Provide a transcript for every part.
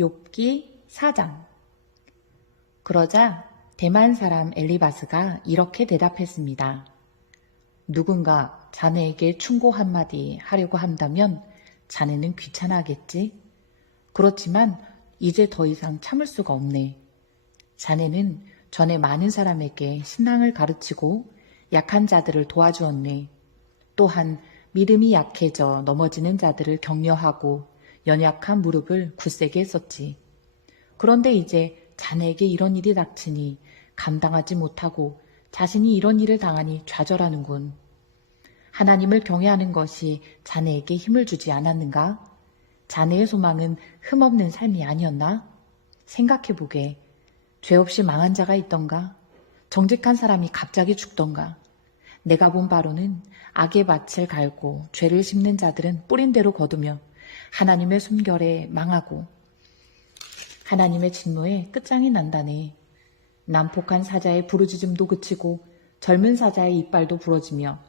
욥기 4장 그러자 대만 사람 엘리바스가 이렇게 대답했습니다. 누군가 자네에게 충고 한마디 하려고 한다면 자네는 귀찮아하겠지? 그렇지만 이제 더 이상 참을 수가 없네. 자네는 전에 많은 사람에게 신앙을 가르치고 약한 자들을 도와주었네. 또한 믿음이 약해져 넘어지는 자들을 격려하고 연약한 무릎을 굳세게 했었지. 그런데 이제 자네에게 이런 일이 닥치니 감당하지 못하고 자신이 이런 일을 당하니 좌절하는군. 하나님을 경외하는 것이 자네에게 힘을 주지 않았는가? 자네의 소망은 흠없는 삶이 아니었나? 생각해보게. 죄 없이 망한 자가 있던가? 정직한 사람이 갑자기 죽던가? 내가 본 바로는 악의 밭을 갈고 죄를 심는 자들은 뿌린 대로 거두며 하나님의 숨결에 망하고 하나님의 진노에 끝장이 난다네. 난폭한 사자의 부르짖음도 그치고 젊은 사자의 이빨도 부러지며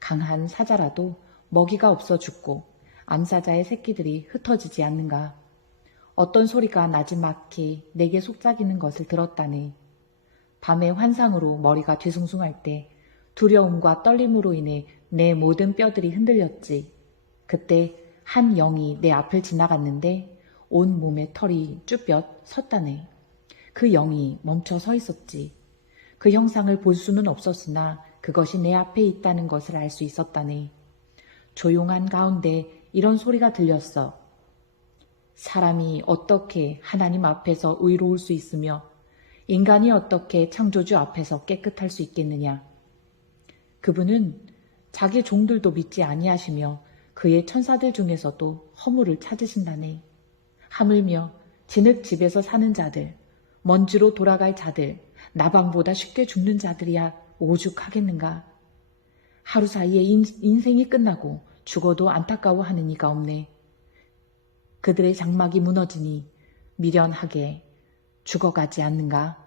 강한 사자라도 먹이가 없어 죽고 암사자의 새끼들이 흩어지지 않는가. 어떤 소리가 나지막히 내게 속삭이는 것을 들었다네. 밤의 환상으로 머리가 뒤숭숭할 때 두려움과 떨림으로 인해 내 모든 뼈들이 흔들렸지. 그때 한 영이 내 앞을 지나갔는데 온 몸에 털이 쭈뼛 섰다네. 그 영이 멈춰 서 있었지. 그 형상을 볼 수는 없었으나 그것이 내 앞에 있다는 것을 알 수 있었다네. 조용한 가운데 이런 소리가 들렸어. 사람이 어떻게 하나님 앞에서 의로울 수 있으며 인간이 어떻게 창조주 앞에서 깨끗할 수 있겠느냐. 그분은 자기 종들도 믿지 아니하시며 그의 천사들 중에서도 허물을 찾으신다네. 하물며 진흙 집에서 사는 자들, 먼지로 돌아갈 자들, 나방보다 쉽게 죽는 자들이야 오죽하겠는가. 하루 사이에 인, 인생이 끝나고 죽어도 안타까워하는 이가 없네. 그들의 장막이 무너지니 미련하게 죽어가지 않는가.